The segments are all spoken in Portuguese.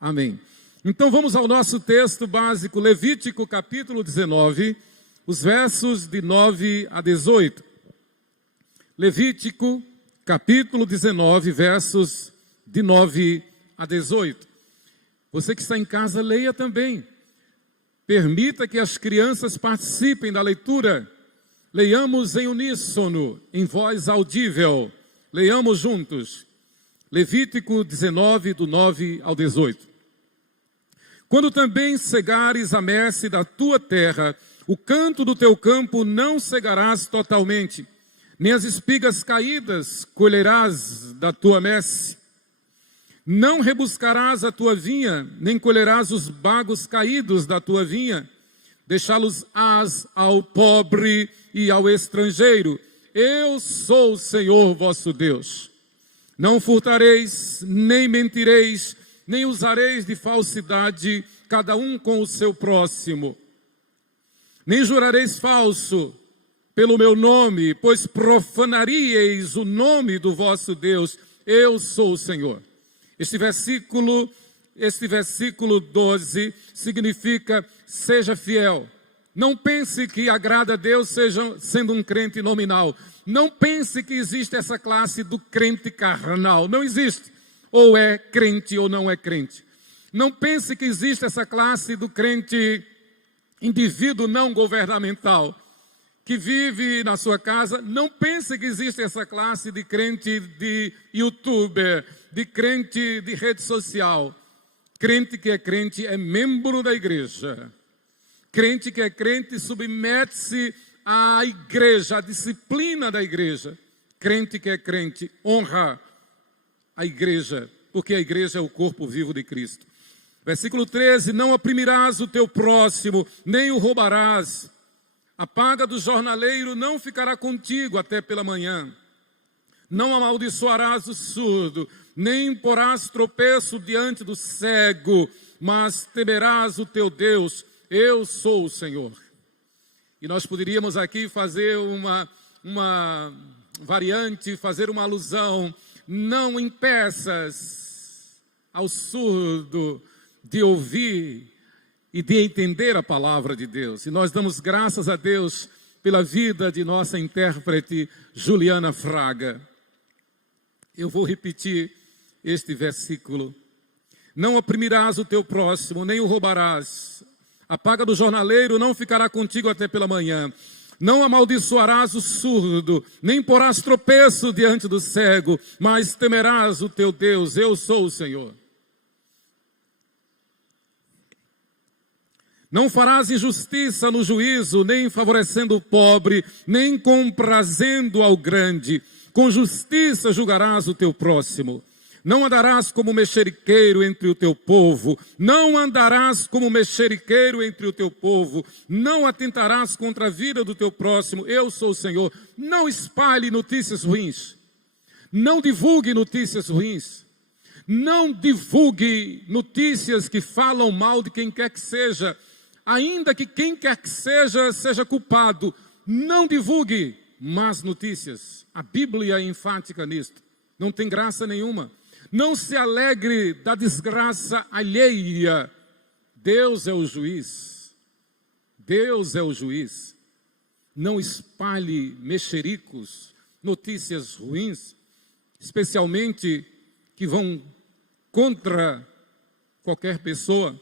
Amém. Então vamos ao nosso texto básico, Levítico capítulo 19, os versos de 9 a 18. Levítico capítulo 19, versos de 9 a 18. Você que está em casa, leia também. Permita que as crianças participem da leitura. Leiamos em uníssono, em voz audível. Leiamos juntos. Levítico 19, do 9 ao 18. Quando também cegares a messe da tua terra, o canto do teu campo não cegarás totalmente, nem as espigas caídas colherás da tua messe. Não rebuscarás a tua vinha, nem colherás os bagos caídos da tua vinha. Deixá-los-ás ao pobre e ao estrangeiro. Eu sou o Senhor vosso Deus. Não furtareis, nem mentireis, nem usareis de falsidade, cada um com o seu próximo. Nem jurareis falso pelo meu nome, pois profanaríeis o nome do vosso Deus. Eu sou o Senhor. Este versículo 12 significa: seja fiel. Não pense que agrada a Deus sendo um crente nominal. Não pense que existe essa classe do crente carnal. Não existe. Ou é crente ou não é crente. Não pense que existe essa classe do crente indivíduo não governamental, que vive na sua casa. Não pense que existe essa classe de crente de youtuber, de crente de rede social. Crente que é membro da igreja. Crente que é crente submete-se à igreja, à disciplina da igreja. Crente que é crente honra a igreja, porque a igreja é o corpo vivo de Cristo. Versículo 13: não oprimirás o teu próximo, nem o roubarás. A paga do jornaleiro não ficará contigo até pela manhã. Não amaldiçoarás o surdo, nem porás tropeço diante do cego, mas temerás o teu Deus. Eu sou o Senhor. E nós poderíamos aqui fazer uma variante, fazer uma alusão. Não impeças ao surdo de ouvir e de entender a palavra de Deus. E nós damos graças a Deus pela vida de nossa intérprete Juliana Fraga. Eu vou repetir este versículo. Não oprimirás o teu próximo, nem o roubarás. A paga do jornaleiro não ficará contigo até pela manhã. Não amaldiçoarás o surdo, nem porás tropeço diante do cego, mas temerás o teu Deus. Eu sou o Senhor. Não farás injustiça no juízo, nem favorecendo o pobre, nem comprazendo ao grande. Com justiça julgarás o teu próximo. Não andarás como mexeriqueiro entre o teu povo. Não andarás como mexeriqueiro entre o teu povo. Não atentarás contra a vida do teu próximo. Eu sou o Senhor. Não espalhe notícias ruins. Não divulgue notícias ruins. Não divulgue notícias que falam mal de quem quer que seja. Ainda que quem quer que seja culpado. Não divulgue más notícias. A Bíblia é enfática nisto. Não tem graça nenhuma. Não se alegre da desgraça alheia. Deus é o juiz. Deus é o juiz. Não espalhe mexericos, notícias ruins, especialmente que vão contra qualquer pessoa.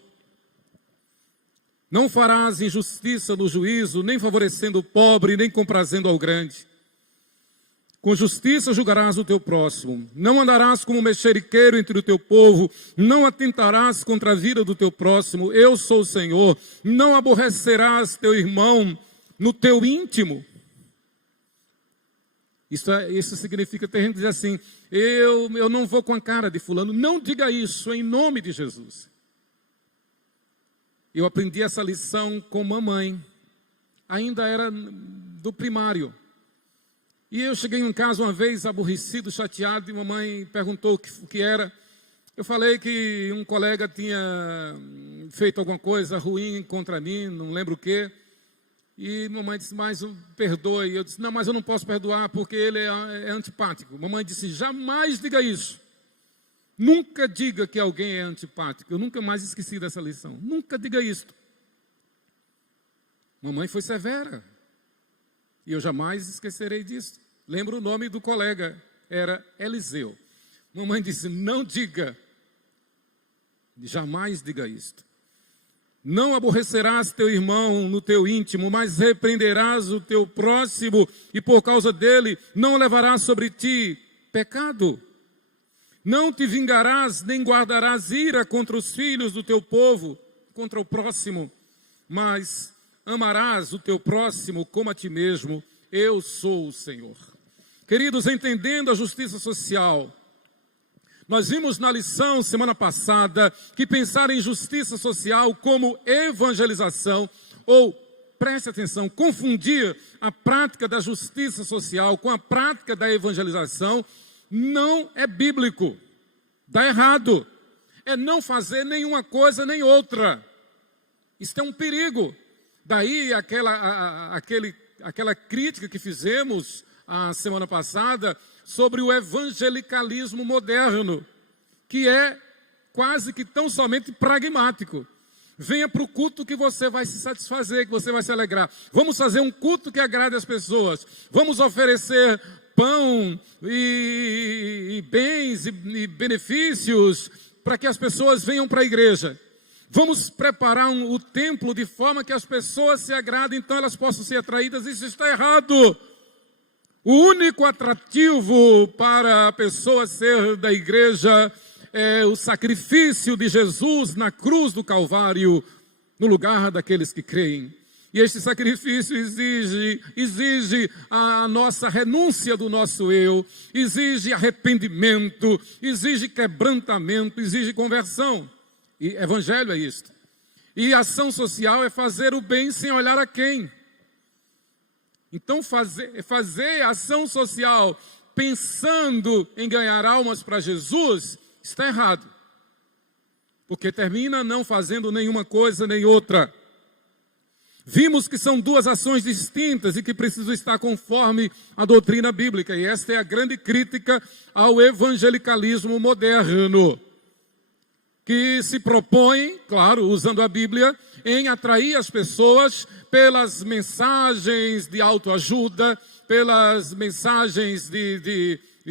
Não farás injustiça no juízo, nem favorecendo o pobre, nem comprazendo ao grande. Com justiça julgarás o teu próximo. Não andarás como mexeriqueiro entre o teu povo. Não atentarás contra a vida do teu próximo. Eu sou o Senhor. Não aborrecerás teu irmão no teu íntimo. Isso significa, tem gente que diz assim: eu não vou com a cara de fulano. Não diga isso em nome de Jesus. Eu aprendi essa lição com mamãe. Ainda era do primário. E eu cheguei em casa uma vez, aborrecido, chateado, e mamãe perguntou o que era. Eu falei que um colega tinha feito alguma coisa ruim contra mim, não lembro o quê. E mamãe disse: mas perdoe. Eu disse: não, mas eu não posso perdoar porque ele é antipático. Mamãe disse: jamais diga isso. Nunca diga que alguém é antipático. Eu nunca mais esqueci dessa lição. Nunca diga isso. Mamãe foi severa. E eu jamais esquecerei disso. Lembro o nome do colega. Era Eliseu. Mamãe disse, não diga. Jamais diga isto. Não aborrecerás teu irmão no teu íntimo, mas repreenderás o teu próximo, e por causa dele não levarás sobre ti pecado. Não te vingarás, nem guardarás ira contra os filhos do teu povo, contra o próximo, mas amarás o teu próximo como a ti mesmo. Eu sou o Senhor. Queridos, entendendo a justiça social, nós vimos na lição semana passada que pensar em justiça social como evangelização, ou, preste atenção, confundir a prática da justiça social com a prática da evangelização, não é bíblico. Dá errado. É não fazer nenhuma coisa nem outra. Isso é um perigo. Daí aquela crítica que fizemos a semana passada sobre o evangelicalismo moderno, que é quase que tão somente pragmático. Venha para o culto que você vai se satisfazer, que você vai se alegrar. Vamos fazer um culto que agrade as pessoas. Vamos oferecer pão e bens e benefícios para que as pessoas venham para a igreja. Vamos preparar o templo de forma que as pessoas se agradem, então elas possam ser atraídas. Isso está errado. O único atrativo para a pessoa ser da igreja é o sacrifício de Jesus na cruz do Calvário, no lugar daqueles que creem. E este sacrifício exige a nossa renúncia do nosso eu, exige arrependimento, exige quebrantamento, exige conversão. E evangelho é isto. E ação social é fazer o bem sem olhar a quem. Então fazer ação social pensando em ganhar almas para Jesus está errado. Porque termina não fazendo nenhuma coisa nem outra. Vimos que são duas ações distintas e que precisam estar conforme a doutrina bíblica. E esta é a grande crítica ao evangelicalismo moderno, que se propõe, claro, usando a Bíblia, em atrair as pessoas pelas mensagens de autoajuda, pelas mensagens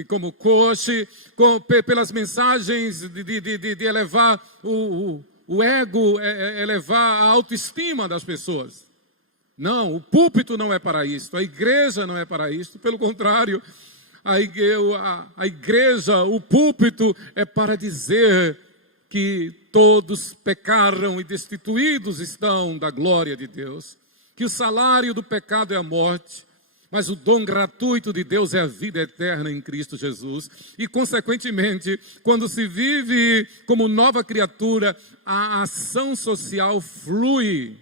como coach, pelas mensagens de elevar o ego, elevar a autoestima das pessoas. Não, o púlpito não é para isso, a igreja não é para isso, pelo contrário, a igreja, o púlpito é para dizer que todos pecaram e destituídos estão da glória de Deus, que o salário do pecado é a morte, mas o dom gratuito de Deus é a vida eterna em Cristo Jesus. E, consequentemente, quando se vive como nova criatura, a ação social flui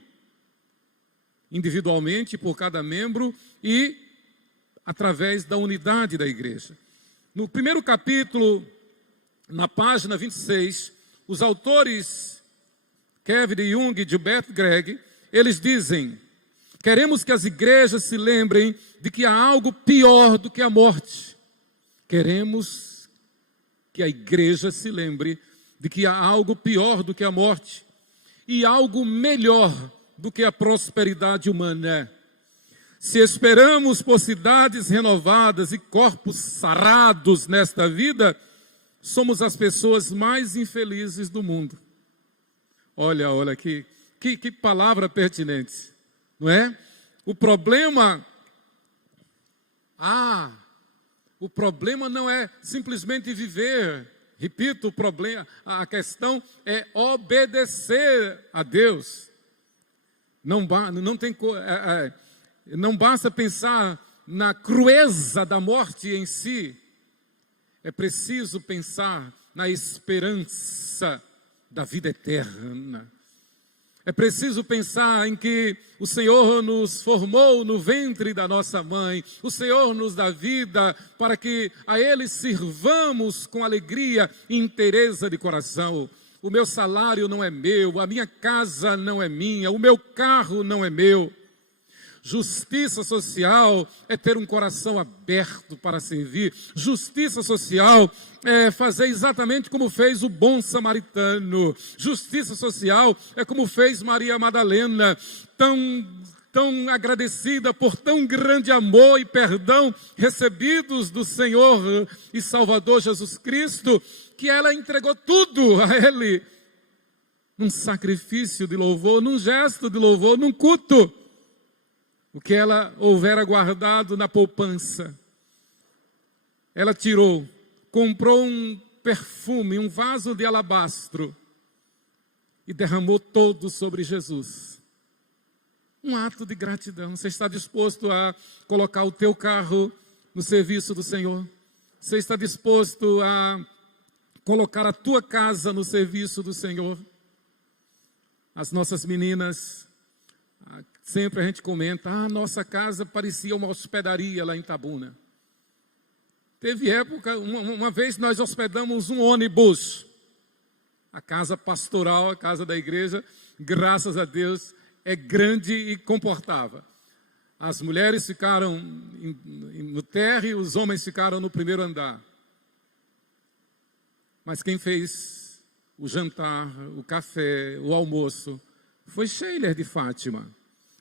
individualmente por cada membro e através da unidade da igreja. No primeiro capítulo, na página 26, os autores Kevin de Jung e Gilbert Greg, eles dizem: queremos que as igrejas se lembrem de que há algo pior do que a morte. Queremos que a igreja se lembre de que há algo pior do que a morte e algo melhor do que a prosperidade humana. Se esperamos por cidades renovadas e corpos sarados nesta vida, somos as pessoas mais infelizes do mundo. Olha que palavra pertinente, não é? O problema não é simplesmente viver. Repito, a questão é obedecer a Deus. Não basta pensar na crueza da morte em si. É preciso pensar na esperança da vida eterna. É preciso pensar em que o Senhor nos formou no ventre da nossa mãe. O Senhor nos dá vida para que a Ele sirvamos com alegria e inteireza de coração. O meu salário não é meu, a minha casa não é minha, o meu carro não é meu. Justiça social é ter um coração aberto para servir. Justiça social é fazer exatamente como fez o bom samaritano. Justiça social é como fez Maria Madalena, tão agradecida por tão grande amor e perdão recebidos do Senhor e Salvador Jesus Cristo, que ela entregou tudo a Ele, num sacrifício de louvor, num gesto de louvor, num culto. O que ela houvera guardado na poupança, ela tirou, comprou um perfume, um vaso de alabastro e derramou todo sobre Jesus. Um ato de gratidão. Você está disposto a colocar o teu carro no serviço do Senhor? Você está disposto a colocar a tua casa no serviço do Senhor? As nossas meninas, sempre a gente comenta, a nossa casa parecia uma hospedaria lá em Itabuna. Teve época, uma vez nós hospedamos um ônibus. A casa pastoral, a casa da igreja, graças a Deus, é grande e comportava. As mulheres ficaram no térreo, os homens ficaram no primeiro andar. Mas quem fez o jantar, o café, o almoço, foi Sheila de Fátima.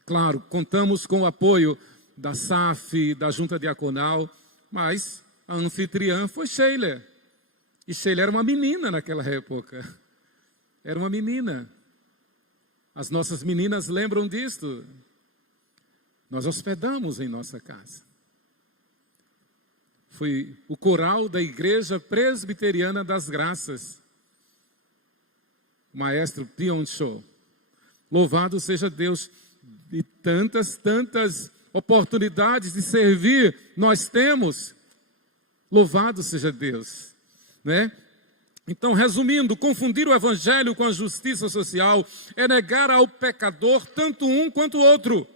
Claro, contamos com o apoio da SAF, da Junta Diaconal, mas a anfitriã foi Sheila. E Sheila era uma menina naquela época. Era uma menina. As nossas meninas lembram disto. Nós hospedamos em nossa casa. Foi o coral da Igreja Presbiteriana das Graças. Maestro Pioncho. Louvado seja Deus. E tantas oportunidades de servir nós temos. Louvado seja Deus, né? Então, resumindo, confundir o evangelho com a justiça social é negar ao pecador tanto um quanto o outro.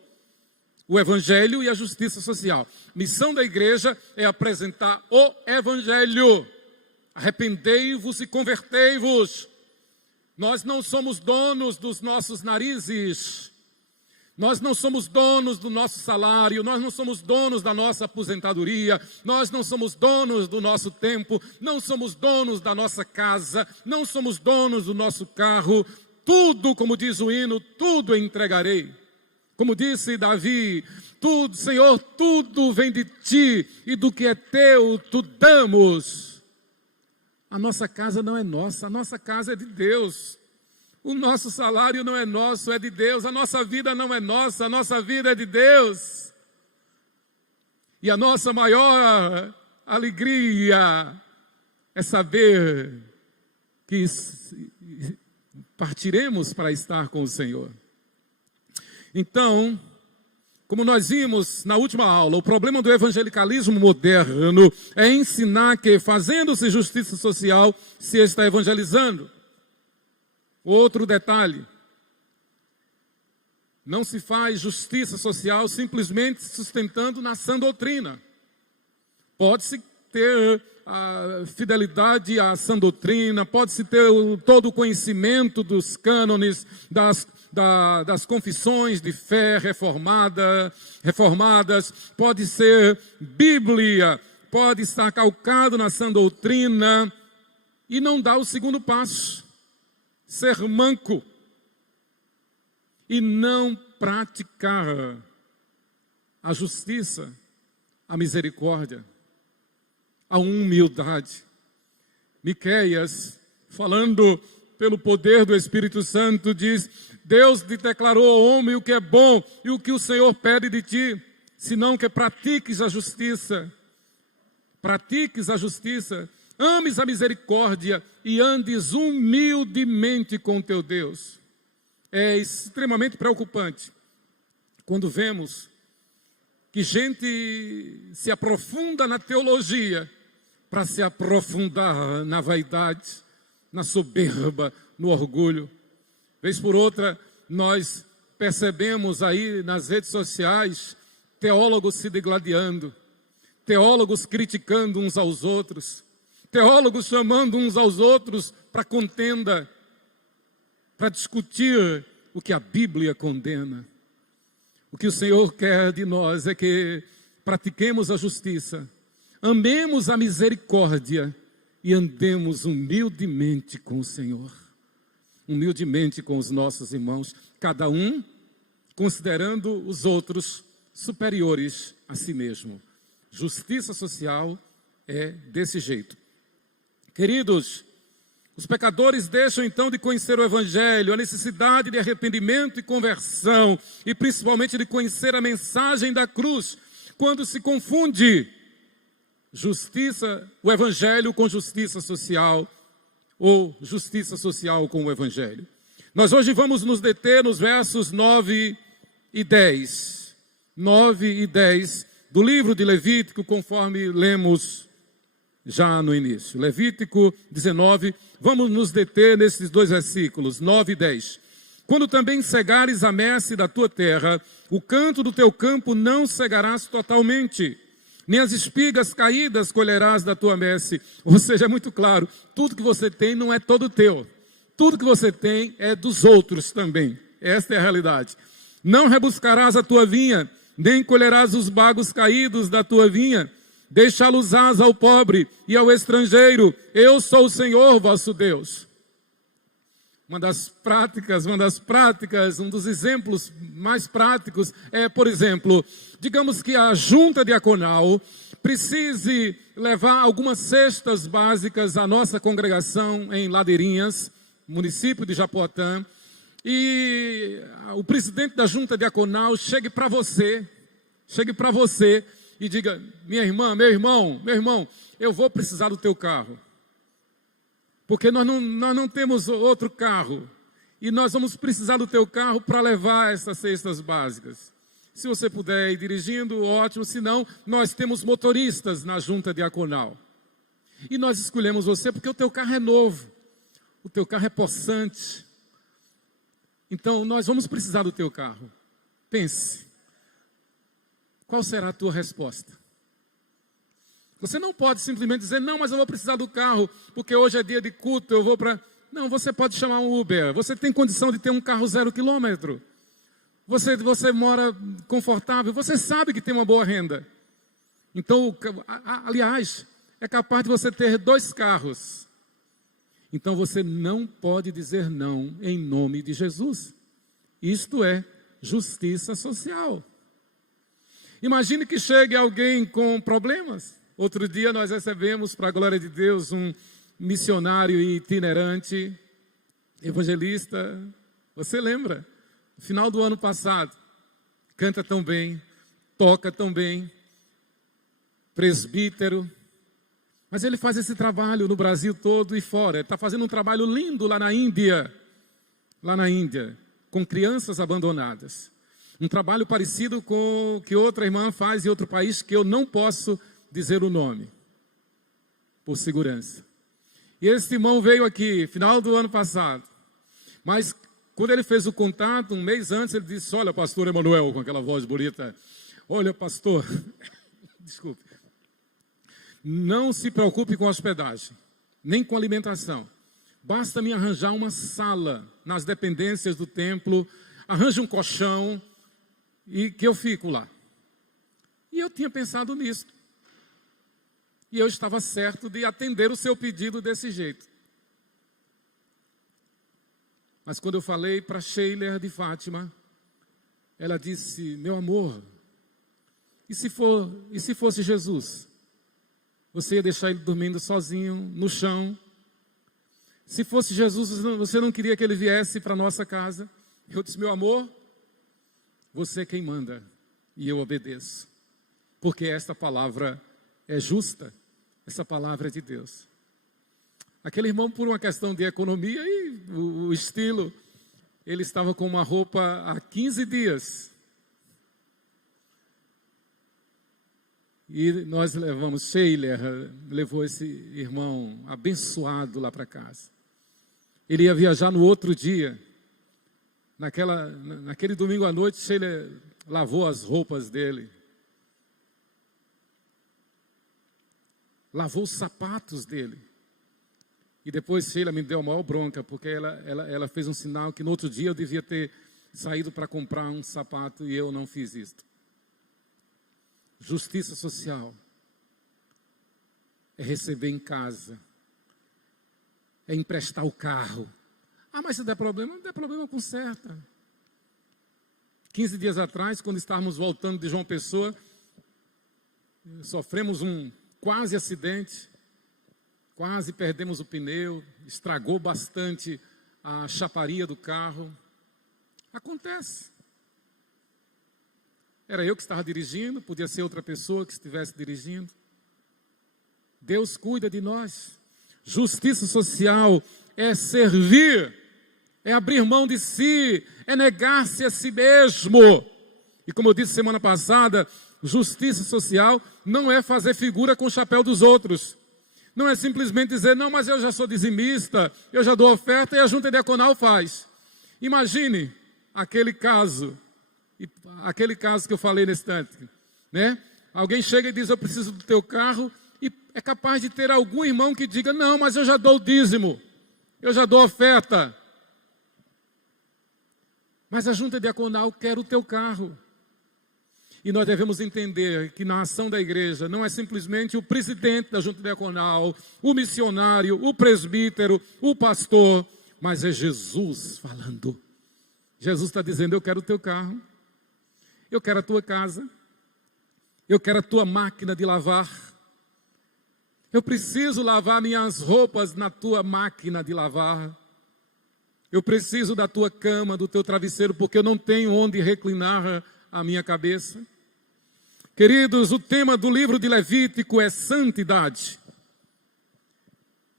O evangelho e a justiça social. Missão da igreja é apresentar o evangelho. Arrependei-vos e convertei-vos. Nós não somos donos dos nossos narizes. Nós não somos donos do nosso salário, nós não somos donos da nossa aposentadoria, nós não somos donos do nosso tempo, não somos donos da nossa casa, não somos donos do nosso carro. Tudo, como diz o hino, tudo entregarei. Como disse Davi, tudo, Senhor, tudo vem de ti e do que é teu, tu damos. A nossa casa não é nossa, a nossa casa é de Deus. O nosso salário não é nosso, é de Deus. A nossa vida não é nossa, a nossa vida é de Deus. E a nossa maior alegria é saber que partiremos para estar com o Senhor. Então, como nós vimos na última aula, o problema do evangelicalismo moderno é ensinar que, fazendo-se justiça social, se está evangelizando. Outro detalhe, não se faz justiça social simplesmente sustentando na sã doutrina. Pode-se ter a fidelidade à sã doutrina, pode-se ter todo o conhecimento dos cânones, das confissões de fé reformadas, pode ser Bíblia, pode estar calcado na sã doutrina e não dá o segundo passo. Ser manco e não praticar a justiça, a misericórdia, a humildade. Miqueias, falando pelo poder do Espírito Santo, diz: Deus te declarou ao homem o que é bom e o que o Senhor pede de ti, senão que pratiques a justiça. Pratiques a justiça. Ames a misericórdia e andes humildemente com teu Deus. É extremamente preocupante quando vemos que gente se aprofunda na teologia para se aprofundar na vaidade, na soberba, no orgulho. Vez por outra, nós percebemos aí nas redes sociais teólogos se degladiando, teólogos criticando uns aos outros, teólogos chamando uns aos outros para contenda, para discutir o que a Bíblia condena. O que o Senhor quer de nós é que pratiquemos a justiça, amemos a misericórdia e andemos humildemente com o Senhor, humildemente com os nossos irmãos, cada um considerando os outros superiores a si mesmo. Justiça social é desse jeito. Queridos, os pecadores deixam então de conhecer o Evangelho, a necessidade de arrependimento e conversão, e principalmente de conhecer a mensagem da cruz, quando se confunde o Evangelho com justiça social, ou justiça social com o Evangelho. Nós hoje vamos nos deter nos versos 9 e 10. 9 e 10 do livro de Levítico, conforme lemos já no início. Levítico 19, vamos nos deter nesses dois versículos, 9 e 10. Quando também cegares a messe da tua terra, o canto do teu campo não cegarás totalmente, nem as espigas caídas colherás da tua messe. Ou seja, é muito claro, tudo que você tem não é todo teu. Tudo que você tem é dos outros também. Esta é a realidade. Não rebuscarás a tua vinha, nem colherás os bagos caídos da tua vinha. Deixá-los-ás ao pobre e ao estrangeiro. Eu sou o Senhor vosso Deus. Um dos exemplos mais práticos é, por exemplo, digamos que a junta diaconal precise levar algumas cestas básicas à nossa congregação em Ladeirinhas, município de Japoatã, e o presidente da junta diaconal chegue para você e diga: minha irmã, meu irmão, eu vou precisar do teu carro, porque nós não temos outro carro, e nós vamos precisar do teu carro para levar essas cestas básicas. Se você puder ir dirigindo, ótimo, se não, nós temos motoristas na junta diaconal, e nós escolhemos você porque o teu carro é novo, o teu carro é possante, então nós vamos precisar do teu carro. Pense, qual será a tua resposta? Você não pode simplesmente dizer: não, mas eu vou precisar do carro, porque hoje é dia de culto, eu vou para... Não, você pode chamar um Uber, você tem condição de ter um carro 0 quilômetro, você mora confortável, você sabe que tem uma boa renda. Então, aliás, é capaz de você ter 2 carros. Então você não pode dizer não em nome de Jesus. Isto é justiça social. Imagine que chegue alguém com problemas. Outro dia nós recebemos, para a glória de Deus, um missionário itinerante, evangelista. Você lembra? No final do ano passado, canta tão bem, toca tão bem, presbítero. Mas ele faz esse trabalho no Brasil todo e fora. Ele está fazendo um trabalho lindo lá na Índia, com crianças abandonadas. Um trabalho parecido com o que outra irmã faz em outro país, que eu não posso dizer o nome, por segurança. E esse irmão veio aqui, final do ano passado. Mas quando ele fez o contato, um mês antes, ele disse: olha, pastor Emanuel, com aquela voz bonita, olha, pastor, desculpe, não se preocupe com hospedagem, nem com alimentação. Basta me arranjar uma sala nas dependências do templo, arranje um colchão e que eu fico lá. E eu tinha pensado nisso. E eu estava certo de atender o seu pedido desse jeito. Mas quando eu falei para Sheila de Fátima, ela disse: meu amor, e se fosse Jesus? Você ia deixar ele dormindo sozinho no chão? Se fosse Jesus, você não queria que ele viesse para a nossa casa? Eu disse: meu amor, você é quem manda e eu obedeço, porque esta palavra é justa, essa palavra é de Deus. Aquele irmão, por uma questão de economia e o estilo, ele estava com uma roupa há 15 dias. E nós Sheila levou esse irmão abençoado lá para casa. Ele ia viajar no outro dia. Naquele domingo à noite, Sheila lavou as roupas dele. Lavou os sapatos dele. E depois Sheila me deu a maior bronca, porque ela fez um sinal que no outro dia eu devia ter saído para comprar um sapato e eu não fiz isto. Justiça social é receber em casa, é emprestar o carro. Ah, mas se der problema, não der problema, conserta. 15 dias atrás, quando estávamos voltando de João Pessoa, sofremos um quase acidente, quase perdemos o pneu, estragou bastante a chaparia do carro. Acontece. Era eu que estava dirigindo, podia ser outra pessoa que estivesse dirigindo. Deus cuida de nós. Justiça social é servir, é abrir mão de si, é negar-se a si mesmo. E como eu disse semana passada, justiça social não é fazer figura com o chapéu dos outros. Não é simplesmente dizer, não, mas eu já sou dizimista, eu já dou oferta e a junta diaconal faz. Imagine aquele caso que eu falei nesse instante, né? Alguém chega e diz, eu preciso do teu carro, e é capaz de ter algum irmão que diga, não, mas eu já dou o dízimo, eu já dou oferta. Mas a junta diaconal quer o teu carro. E nós devemos entender que na ação da igreja não é simplesmente o presidente da junta diaconal, o missionário, o presbítero, o pastor, mas é Jesus falando. Jesus está dizendo, eu quero o teu carro, eu quero a tua casa, eu quero a tua máquina de lavar, eu preciso lavar minhas roupas na tua máquina de lavar, eu preciso da tua cama, do teu travesseiro, porque eu não tenho onde reclinar a minha cabeça. Queridos, o tema do livro de Levítico é santidade.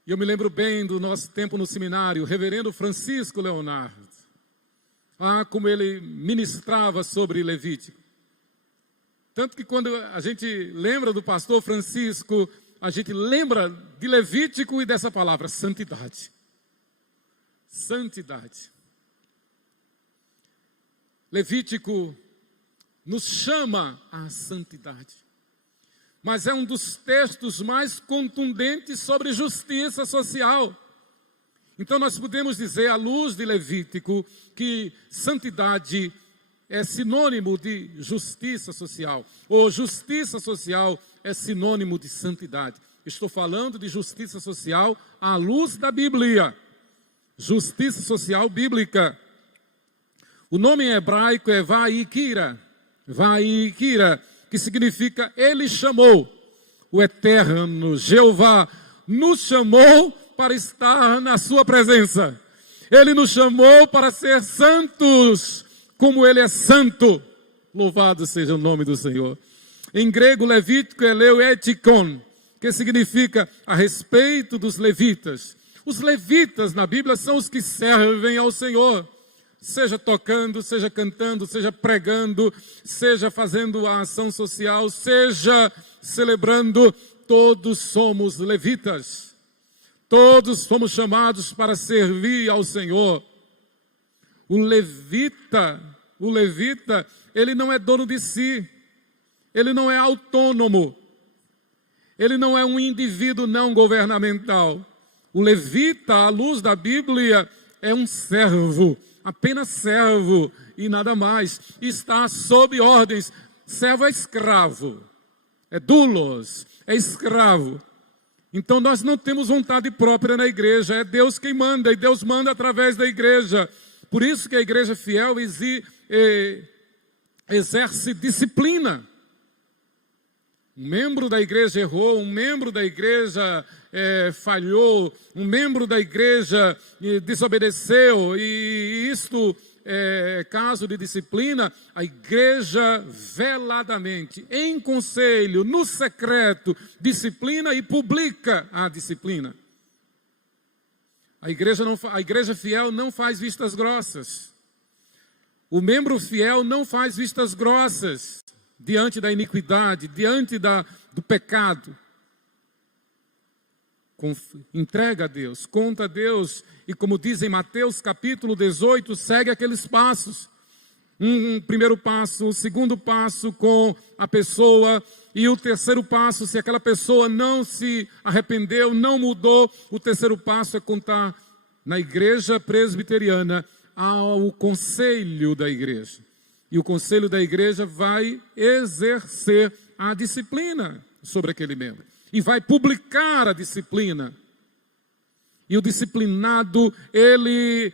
E eu me lembro bem do nosso tempo no seminário, o reverendo Francisco Leonardo. Como ele ministrava sobre Levítico. Tanto que quando a gente lembra do pastor Francisco, a gente lembra de Levítico e dessa palavra, santidade. Santidade. Levítico nos chama à santidade. Mas é um dos textos mais contundentes sobre justiça social. Então nós podemos dizer, à luz de Levítico, que santidade é sinônimo de justiça social. Ou justiça social é sinônimo de santidade. Estou falando de justiça social à luz da Bíblia. Justiça social bíblica. O nome em hebraico é Vaikira. Vaikira, que significa Ele chamou. O eterno Jeová nos chamou para estar na sua presença. Ele nos chamou para ser santos, como Ele é santo. Louvado seja o nome do Senhor. Em grego, Levítico é leuetikon, que significa a respeito dos levitas. Os levitas na Bíblia são os que servem ao Senhor. Seja tocando, seja cantando, seja pregando, seja fazendo a ação social, seja celebrando, todos somos levitas. Todos fomos chamados para servir ao Senhor. O levita, ele não é dono de si. Ele não é autônomo. Ele não é um indivíduo não governamental. O levita, à luz da Bíblia, é um servo. Apenas servo e nada mais. Está sob ordens. Servo é escravo. É doulos, é escravo. Então nós não temos vontade própria na igreja. É Deus quem manda e Deus manda através da igreja. Por isso que a igreja fiel exerce disciplina. Um membro da igreja errou, um membro da igreja falhou, um membro da igreja desobedeceu, e isto é caso de disciplina. A igreja veladamente, em conselho, no secreto, disciplina e publica a disciplina. A igreja fiel não faz vistas grossas. O membro fiel não faz vistas grossas diante da iniquidade, diante do pecado. Entrega a Deus, conta a Deus, e como diz em Mateus capítulo 18, segue aqueles passos. Um primeiro passo, o segundo passo com a pessoa, e o terceiro passo, se aquela pessoa não se arrependeu, não mudou, o terceiro passo é contar na igreja presbiteriana ao conselho da igreja. E o conselho da igreja vai exercer a disciplina sobre aquele membro. E vai publicar a disciplina. E o disciplinado, ele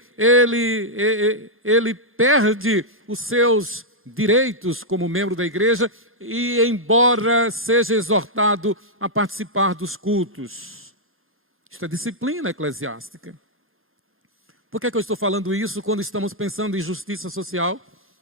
perde os seus direitos como membro da igreja, e embora seja exortado a participar dos cultos. Isto é disciplina eclesiástica. Por que eu estou falando isso quando estamos pensando em justiça social?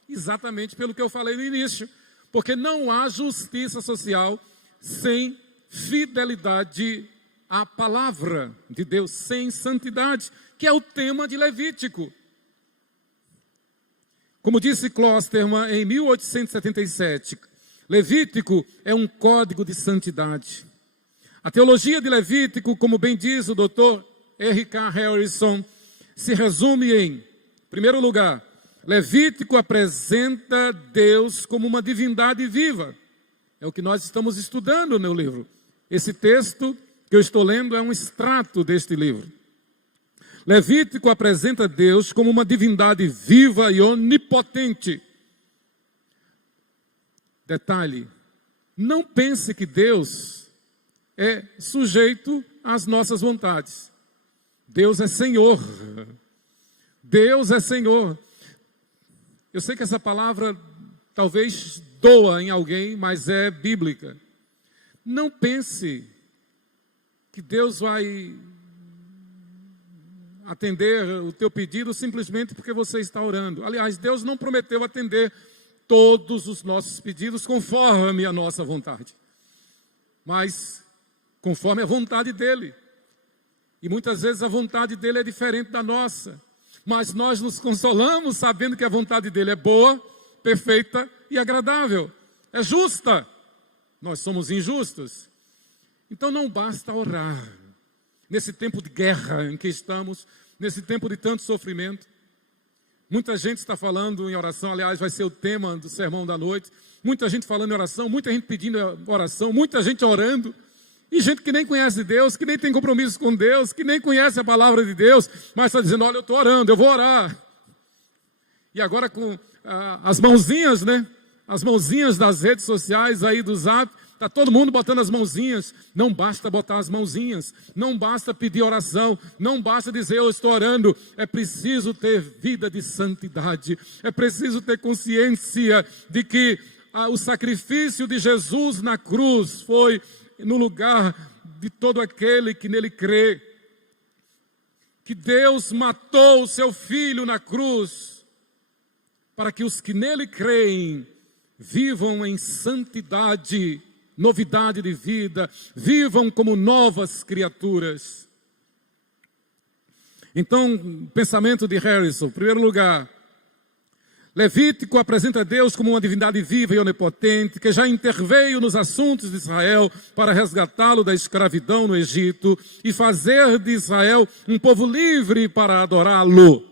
Exatamente pelo que eu falei no início. Porque não há justiça social sem fidelidade à palavra de Deus, sem santidade, que é o tema de Levítico. Como disse Klosterman em 1877, Levítico é um código de santidade. A teologia de Levítico, como bem diz o Dr. R.K. Harrison, se resume em primeiro lugar, Levítico apresenta Deus como uma divindade viva. É o que nós estamos estudando no livro. Esse texto que eu estou lendo é um extrato deste livro. Levítico apresenta Deus como uma divindade viva e onipotente. Detalhe, não pense que Deus é sujeito às nossas vontades. Deus é Senhor. Deus é Senhor. Eu sei que essa palavra talvez doa em alguém, mas é bíblica. Não pense que Deus vai atender o teu pedido simplesmente porque você está orando. Aliás, Deus não prometeu atender todos os nossos pedidos conforme a nossa vontade, mas conforme a vontade dEle. E muitas vezes a vontade dEle é diferente da nossa. Mas nós nos consolamos sabendo que a vontade dEle é boa, perfeita e agradável. É justa. Nós somos injustos. Então não basta orar. Nesse tempo de guerra em que estamos, nesse tempo de tanto sofrimento. Muita gente está falando em oração, aliás, vai ser o tema do sermão da noite. Muita gente falando em oração, muita gente pedindo oração, muita gente orando. E gente que nem conhece Deus, que nem tem compromisso com Deus, que nem conhece a palavra de Deus, mas está dizendo, olha, eu estou orando, eu vou orar. E agora com as mãozinhas, né? As mãozinhas das redes sociais aí do Zap, está todo mundo botando as mãozinhas. Não basta botar as mãozinhas, não basta pedir oração, não basta dizer eu estou orando. É preciso ter vida de santidade, é preciso ter consciência de que o sacrifício de Jesus na cruz foi no lugar de todo aquele que nele crê, que Deus matou o seu Filho na cruz, para que os que nele creem vivam em santidade, novidade de vida, vivam como novas criaturas. Então, pensamento de Harrison, em primeiro lugar, Levítico apresenta Deus como uma divindade viva e onipotente, que já interveio nos assuntos de Israel para resgatá-lo da escravidão no Egito e fazer de Israel um povo livre para adorá-lo.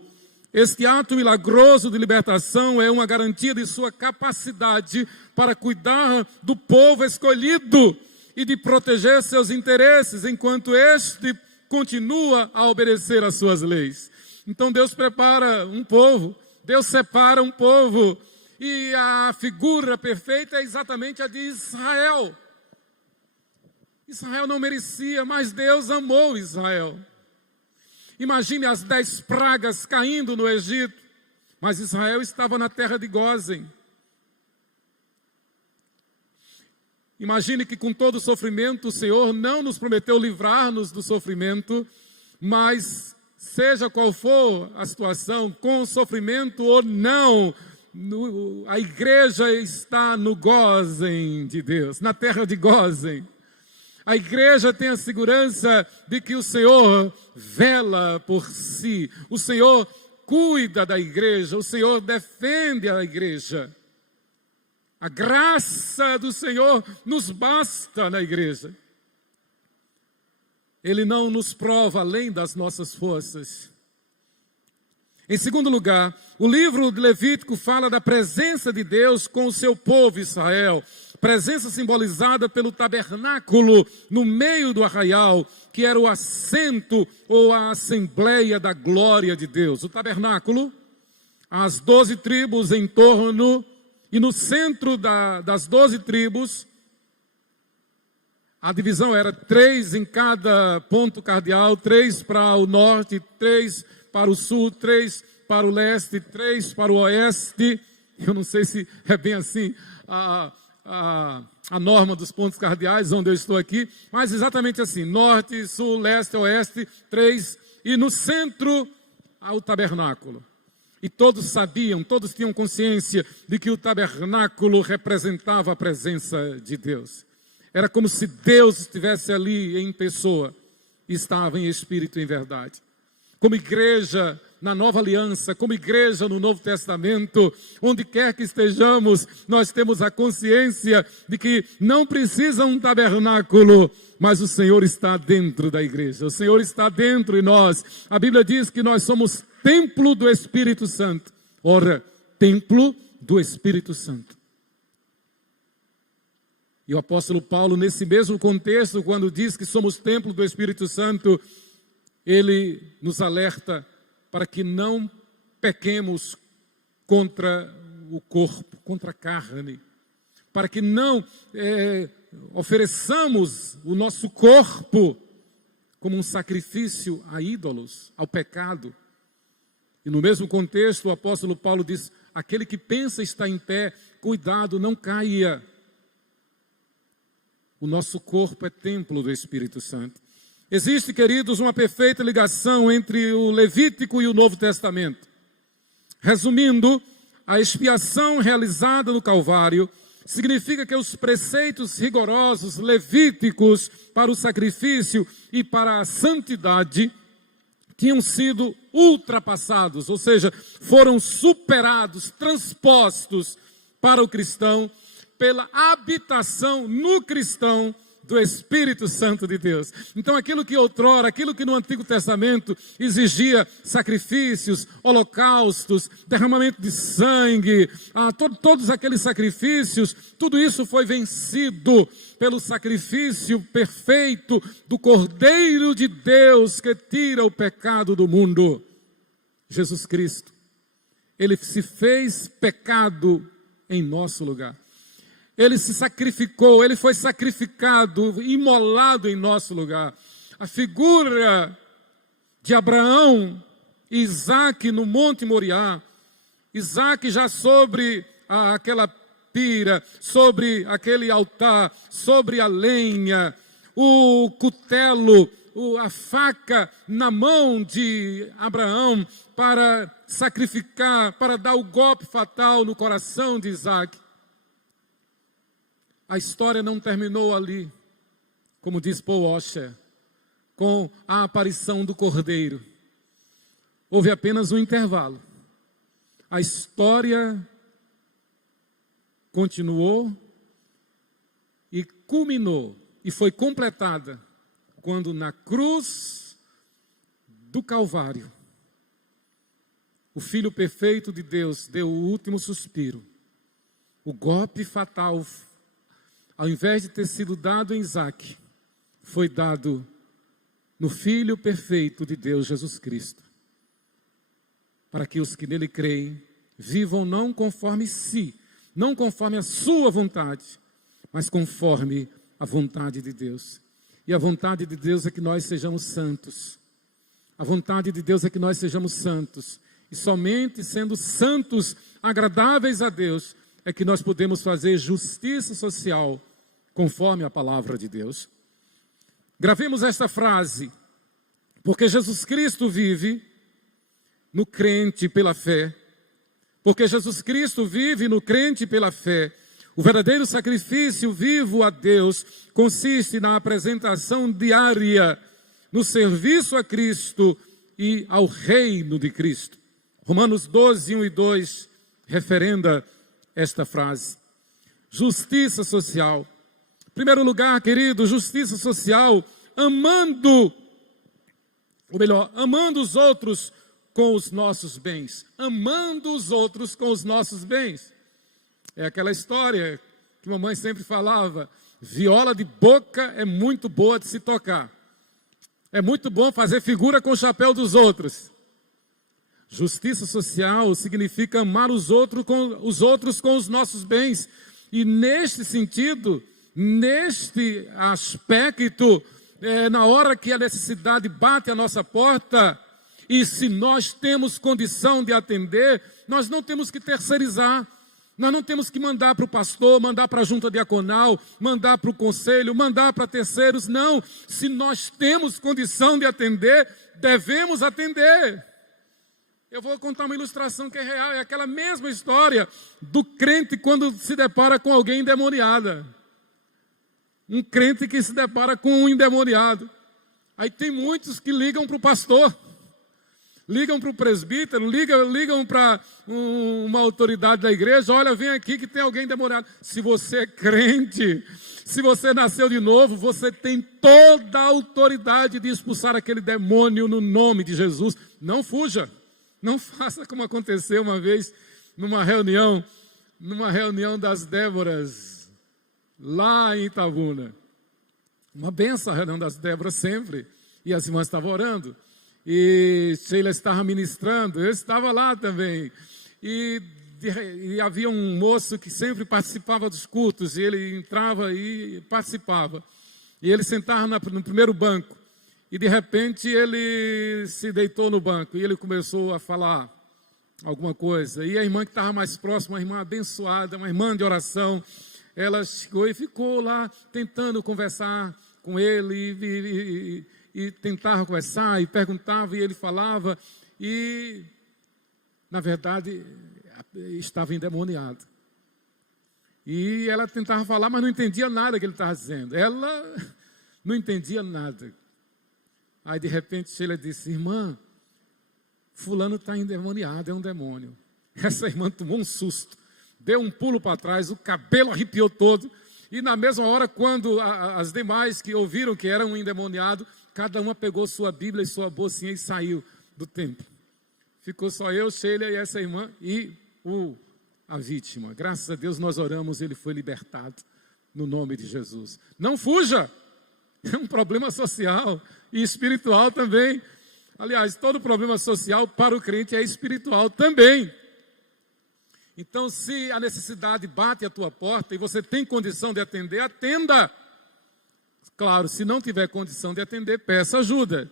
Este ato milagroso de libertação é uma garantia de sua capacidade para cuidar do povo escolhido e de proteger seus interesses, enquanto este continua a obedecer às suas leis. Então Deus prepara um povo, Deus separa um povo, e a figura perfeita é exatamente a de Israel. Israel não merecia, mas Deus amou Israel. Imagine as 10 pragas caindo no Egito, mas Israel estava na terra de Gósen. Imagine que com todo o sofrimento, o Senhor não nos prometeu livrar-nos do sofrimento, mas seja qual for a situação, com sofrimento ou não, a igreja está no Gósen de Deus, na terra de Gósen. A igreja tem a segurança de que o Senhor vela por si, o Senhor cuida da igreja, o Senhor defende a igreja. A graça do Senhor nos basta na igreja. Ele não nos prova além das nossas forças. Em segundo lugar, o livro de Levítico fala da presença de Deus com o seu povo Israel. Presença simbolizada pelo tabernáculo no meio do arraial, que era o assento ou a assembleia da glória de Deus. O tabernáculo as 12 tribos em torno, e no centro das 12 tribos, a divisão era 3 em cada ponto cardeal, 3 para o norte, 3 para o sul, 3 para o leste, 3 para o oeste. Eu não sei se é bem assim a norma dos pontos cardeais, onde eu estou aqui, mas exatamente assim, norte, sul, leste, oeste, 3, e no centro, o tabernáculo. E todos sabiam, todos tinham consciência de que o tabernáculo representava a presença de Deus. Era como se Deus estivesse ali em pessoa, e estava em espírito e em verdade. Como igreja na Nova Aliança, como igreja no Novo Testamento, onde quer que estejamos, nós temos a consciência de que não precisa um tabernáculo, mas o Senhor está dentro da igreja, o Senhor está dentro de nós. A Bíblia diz que nós somos templo do Espírito Santo. Ora, templo do Espírito Santo. E o apóstolo Paulo, nesse mesmo contexto, quando diz que somos templo do Espírito Santo, ele nos alerta para que não pequemos contra o corpo, contra a carne, para que não ofereçamos o nosso corpo como um sacrifício a ídolos, ao pecado. E no mesmo contexto, o apóstolo Paulo diz: aquele que pensa estar em pé, cuidado, não caia. O nosso corpo é templo do Espírito Santo. Existe, queridos, uma perfeita ligação entre o Levítico e o Novo Testamento. Resumindo, a expiação realizada no Calvário significa que os preceitos rigorosos levíticos para o sacrifício e para a santidade tinham sido ultrapassados, ou seja, foram superados, transpostos para o cristão pela habitação no cristão do Espírito Santo de Deus. Então aquilo que outrora, aquilo que no Antigo Testamento exigia sacrifícios, holocaustos, derramamento de sangue, todos aqueles sacrifícios, tudo isso foi vencido pelo sacrifício perfeito do Cordeiro de Deus que tira o pecado do mundo, Jesus Cristo. Ele se fez pecado em nosso lugar. Ele se sacrificou, ele foi sacrificado, imolado em nosso lugar. A figura de Abraão e Isaac no Monte Moriá, Isaac já sobre aquela pira, sobre aquele altar, sobre a lenha, o cutelo, a faca na mão de Abraão para sacrificar, para dar o golpe fatal no coração de Isaac. A história não terminou ali, como diz Paul Washer, com a aparição do Cordeiro. Houve apenas um intervalo. A história continuou e culminou e foi completada quando na cruz do Calvário o Filho perfeito de Deus deu o último suspiro. O golpe fatal, ao invés de ter sido dado em Isaac, foi dado no Filho perfeito de Deus, Jesus Cristo. Para que os que nele creem vivam não conforme si, não conforme a sua vontade, mas conforme a vontade de Deus. E a vontade de Deus é que nós sejamos santos. A vontade de Deus é que nós sejamos santos. E somente sendo santos, agradáveis a Deus, é que nós podemos fazer justiça social conforme a palavra de Deus. Gravemos esta frase: porque Jesus Cristo vive no crente pela fé. Porque Jesus Cristo vive no crente pela fé. O verdadeiro sacrifício vivo a Deus consiste na apresentação diária, no serviço a Cristo e ao reino de Cristo. Romanos 12, 1 e 2 referenda esta frase. Justiça social. Em primeiro lugar, querido, justiça social, amando os outros com os nossos bens. Amando os outros com os nossos bens. É aquela história que mamãe sempre falava: viola de boca é muito boa de se tocar. É muito bom fazer figura com o chapéu dos outros. Justiça social significa amar os outros com os nossos bens. E neste sentido, neste aspecto, na hora que a necessidade bate à nossa porta, e se nós temos condição de atender, nós não temos que terceirizar. Nós não temos que mandar para o pastor, mandar para a junta diaconal, mandar para o conselho, mandar para terceiros. Não, se nós temos condição de atender, devemos atender. Eu vou contar uma ilustração que é real. É aquela mesma história do crente quando se depara com alguém endemoniada. Um crente que se depara com um endemoniado. Aí tem muitos que ligam para o pastor. Ligam para o presbítero, ligam para uma autoridade da igreja. Olha, vem aqui que tem alguém endemoniado. Se você é crente, se você nasceu de novo, você tem toda a autoridade de expulsar aquele demônio no nome de Jesus. Não fuja, não faça como aconteceu uma vez numa reunião das Déboras, lá em Itabuna. Uma benção a reunião das Déboras sempre, e as irmãs estavam orando. E Sheila estava ministrando, eu estava lá também. E havia um moço que sempre participava dos cultos, e ele entrava e participava. E ele sentava no primeiro banco, e de repente ele se deitou no banco, e ele começou a falar alguma coisa. E a irmã que estava mais próxima, uma irmã abençoada, uma irmã de oração, ela chegou e ficou lá tentando conversar com ele, e tentava conversar, e perguntava, e ele falava, e, na verdade, estava endemoniado. E ela tentava falar, mas não entendia nada que ele estava dizendo. Ela não entendia nada. Aí, de repente, Sheila disse: irmã, fulano está endemoniado, é um demônio. Essa irmã tomou um susto, deu um pulo para trás, o cabelo arrepiou todo, e na mesma hora, quando as demais que ouviram que era um endemoniado, cada uma pegou sua Bíblia e sua bolsinha e saiu do templo. Ficou só eu, Sheila e essa irmã e a vítima. Graças a Deus nós oramos, ele foi libertado no nome de Jesus. Não fuja! É um problema social e espiritual também. Aliás, todo problema social para o crente é espiritual também. Então, se a necessidade bate à tua porta e você tem condição de atender, atenda. Claro, se não tiver condição de atender, peça ajuda.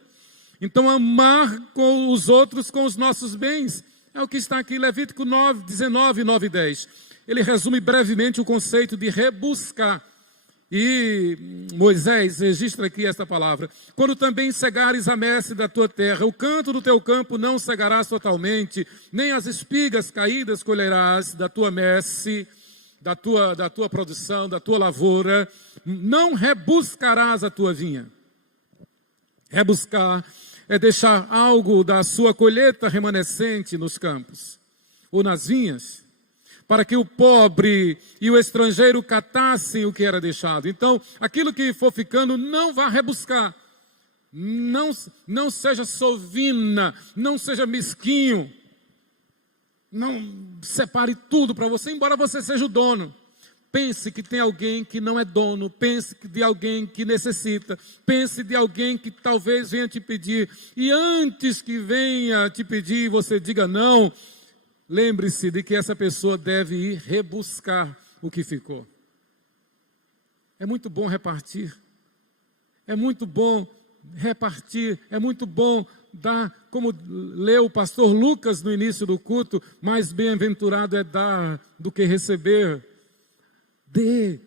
Então, amar com os outros com os nossos bens. É o que está aqui, Levítico 9, 19, 9 e 10. Ele resume brevemente o conceito de rebuscar. E Moisés registra aqui esta palavra: quando também cegares a messe da tua terra, o canto do teu campo não cegarás totalmente, nem as espigas caídas colherás da tua messe, da tua produção, da tua lavoura, não rebuscarás a tua vinha. Rebuscar é deixar algo da sua colheita remanescente nos campos ou nas vinhas, para que o pobre e o estrangeiro catassem o que era deixado. Então, aquilo que for ficando, não vá rebuscar. Não seja sovina, não seja mesquinho. Não separe tudo para você, embora você seja o dono. Pense que tem alguém que não é dono, pense de alguém que necessita, pense de alguém que talvez venha te pedir. E antes que venha te pedir, você diga não. Lembre-se de que essa pessoa deve ir rebuscar o que ficou. É muito bom repartir. É muito bom repartir. É muito bom dar, como leu o pastor Lucas no início do culto, mais bem-aventurado é dar do que receber. Dê,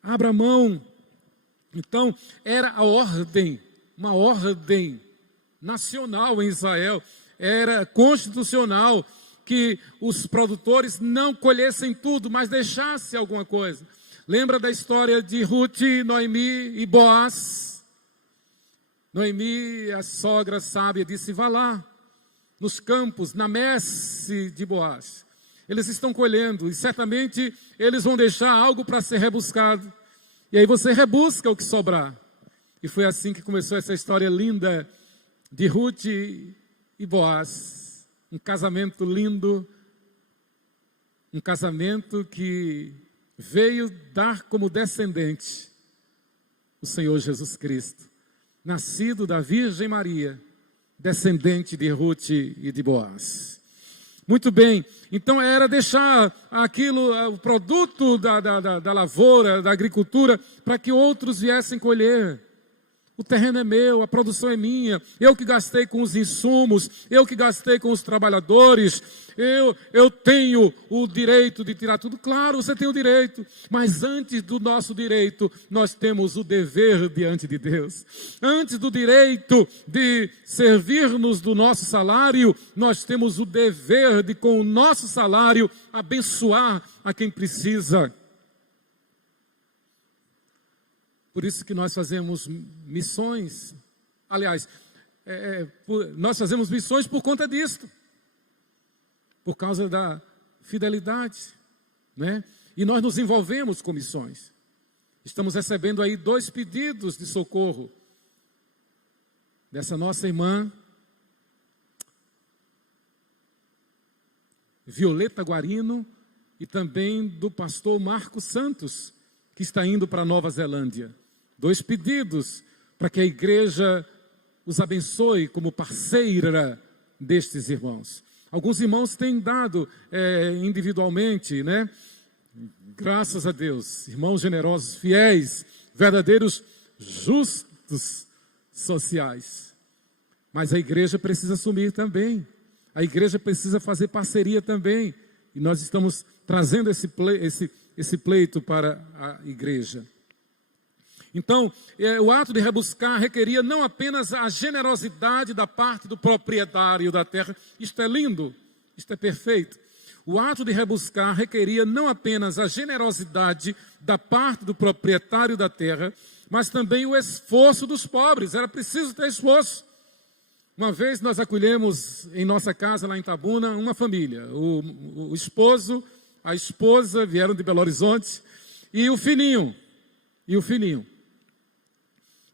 abra a mão. Então, era a ordem, uma ordem nacional em Israel, era constitucional, que os produtores não colhessem tudo, mas deixassem alguma coisa. Lembra da história de Ruth, Noemi e Boaz? Noemi, a sogra sábia, disse: vá lá, nos campos, na messe de Boaz. Eles estão colhendo e certamente eles vão deixar algo para ser rebuscado. E aí você rebusca o que sobrar. E foi assim que começou essa história linda de Ruth e Boaz. Um casamento lindo, um casamento que veio dar como descendente o Senhor Jesus Cristo, nascido da Virgem Maria, descendente de Ruth e de Boaz. Muito bem, então era deixar aquilo, o produto da lavoura, da agricultura, para que outros viessem colher. O terreno é meu, a produção é minha, eu que gastei com os insumos, eu que gastei com os trabalhadores, eu tenho o direito de tirar tudo. Claro, você tem o direito, mas antes do nosso direito, nós temos o dever diante de Deus. Antes do direito de servir-nos do nosso salário, nós temos o dever de, com o nosso salário, abençoar a quem precisa. Por isso que nós fazemos missões. Aliás, nós fazemos missões por conta disto. Por causa da fidelidade, né? E nós nos envolvemos com missões. Estamos recebendo aí 2 pedidos de socorro dessa nossa irmã Violeta Guarino e também do pastor Marcos Santos, que está indo para Nova Zelândia. 2 pedidos para que a igreja os abençoe como parceira destes irmãos. Alguns irmãos têm dado individualmente, né? Graças a Deus, irmãos generosos, fiéis, verdadeiros justos sociais. Mas a igreja precisa assumir também. A igreja precisa fazer parceria também. E nós estamos trazendo esse pleito para a igreja. Então, o ato de rebuscar requeria não apenas a generosidade da parte do proprietário da terra. Isto é lindo, isto é perfeito. O ato de rebuscar requeria não apenas a generosidade da parte do proprietário da terra, mas também o esforço dos pobres. Era preciso ter esforço. Uma vez nós acolhemos em nossa casa, lá em Itabuna, uma família. O esposo, a esposa vieram de Belo Horizonte e o filhinho.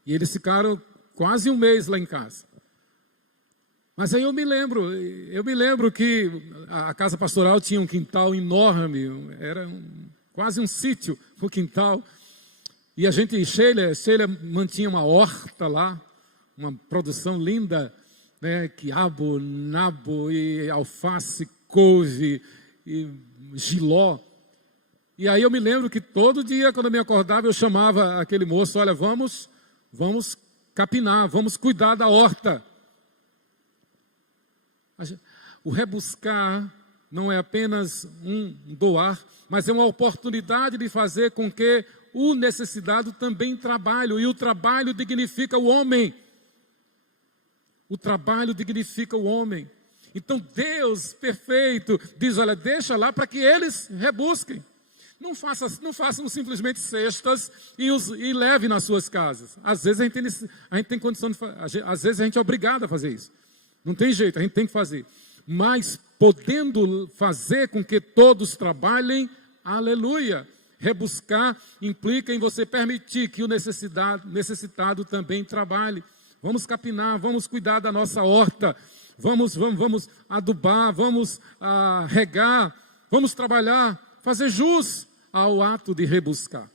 E eles ficaram quase um mês lá em casa. Mas aí eu me lembro que a casa pastoral tinha um quintal enorme, era quase um sítio o quintal. E a gente, Sheila mantinha uma horta lá, uma produção linda, né, quiabo, nabo, e alface, couve, e jiló. E aí eu me lembro que todo dia, quando eu me acordava, eu chamava aquele moço: olha, vamos capinar, vamos cuidar da horta. O rebuscar não é apenas um doar, mas é uma oportunidade de fazer com que o necessitado também trabalhe. E o trabalho dignifica o homem. O trabalho dignifica o homem. Então Deus perfeito diz: olha, deixa lá para que eles rebusquem. Não façam simplesmente cestas e leve nas suas casas. Às vezes a gente tem condição de fazer, às vezes a gente é obrigado a fazer isso. Não tem jeito, a gente tem que fazer. Mas podendo fazer com que todos trabalhem, aleluia. Rebuscar implica em você permitir que o necessitado também trabalhe. Vamos capinar, vamos cuidar da nossa horta, vamos adubar, vamos regar, vamos trabalhar, fazer jus ao ato de rebuscar.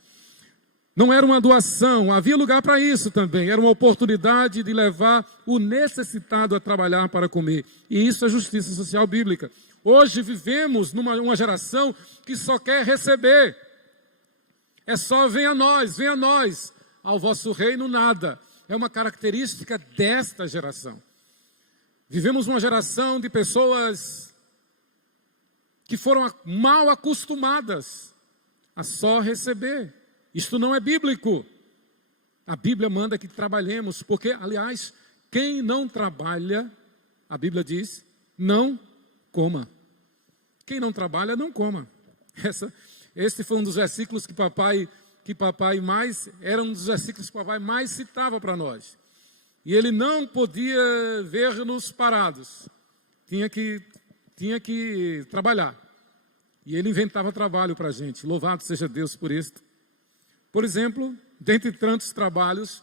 Não era uma doação, havia lugar para isso também. Era uma oportunidade de levar o necessitado a trabalhar para comer. E isso é justiça social bíblica. Hoje vivemos numa geração que só quer receber. É só venha a nós, ao vosso reino nada. É uma característica desta geração. Vivemos uma geração de pessoas que foram mal acostumadas a só receber. Isto não é bíblico. A Bíblia manda que trabalhemos, porque, aliás, quem não trabalha, a Bíblia diz, não coma. Quem não trabalha, não coma. Esse foi um dos versículos que papai mais, era um dos versículos que papai mais citava para nós. E ele não podia ver-nos parados. Tinha que trabalhar. E ele inventava trabalho para a gente. Louvado seja Deus por isso. Por exemplo, dentre tantos trabalhos,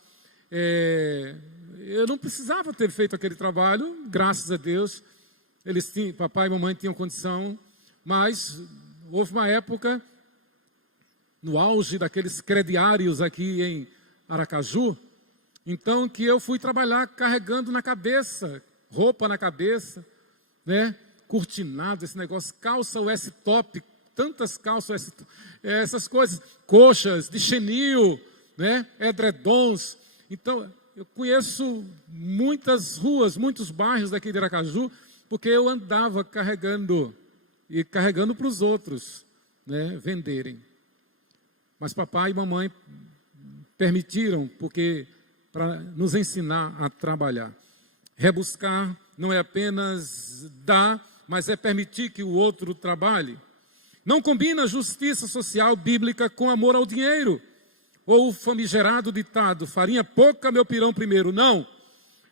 eu não precisava ter feito aquele trabalho, graças a Deus. Papai e mamãe tinham condição, mas houve uma época, no auge daqueles crediários aqui em Aracaju, então que eu fui trabalhar carregando na cabeça roupa na cabeça, né? Cortinado, esse negócio, calça US-top, tantas calças US-top, essas coisas, coxas de chenil, né? Edredons. Então, eu conheço muitas ruas, muitos bairros daqui de Aracaju, porque eu andava carregando para os outros, né, venderem. Mas papai e mamãe permitiram, porque para nos ensinar a trabalhar. Rebuscar não é apenas dar, mas é permitir que o outro trabalhe. Não combina justiça social bíblica com amor ao dinheiro, ou o famigerado ditado, farinha pouca, meu pirão primeiro. Não.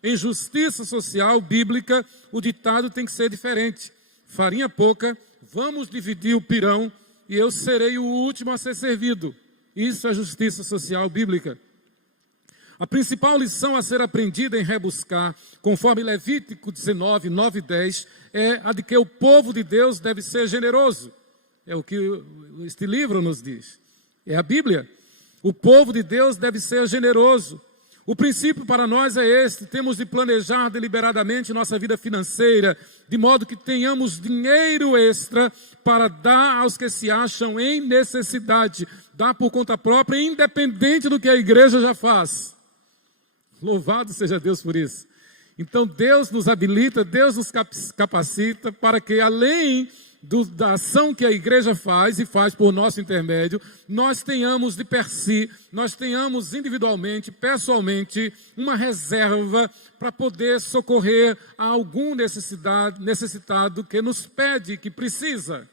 Em justiça social bíblica, o ditado tem que ser diferente. Farinha pouca, vamos dividir o pirão e eu serei o último a ser servido. Isso é justiça social bíblica. A principal lição a ser aprendida em rebuscar, conforme Levítico 19, 9 e 10, é a de que o povo de Deus deve ser generoso. É o que este livro nos diz. É a Bíblia. O povo de Deus deve ser generoso. O princípio para nós é este: temos de planejar deliberadamente nossa vida financeira, de modo que tenhamos dinheiro extra para dar aos que se acham em necessidade, dar por conta própria, independente do que a igreja já faz. Louvado seja Deus por isso. Então Deus nos habilita, Deus nos capacita para que, além da ação que a igreja faz e faz por nosso intermédio, nós tenhamos de per si, nós tenhamos individualmente, pessoalmente, uma reserva para poder socorrer a algum necessitado que nos pede, que precisa.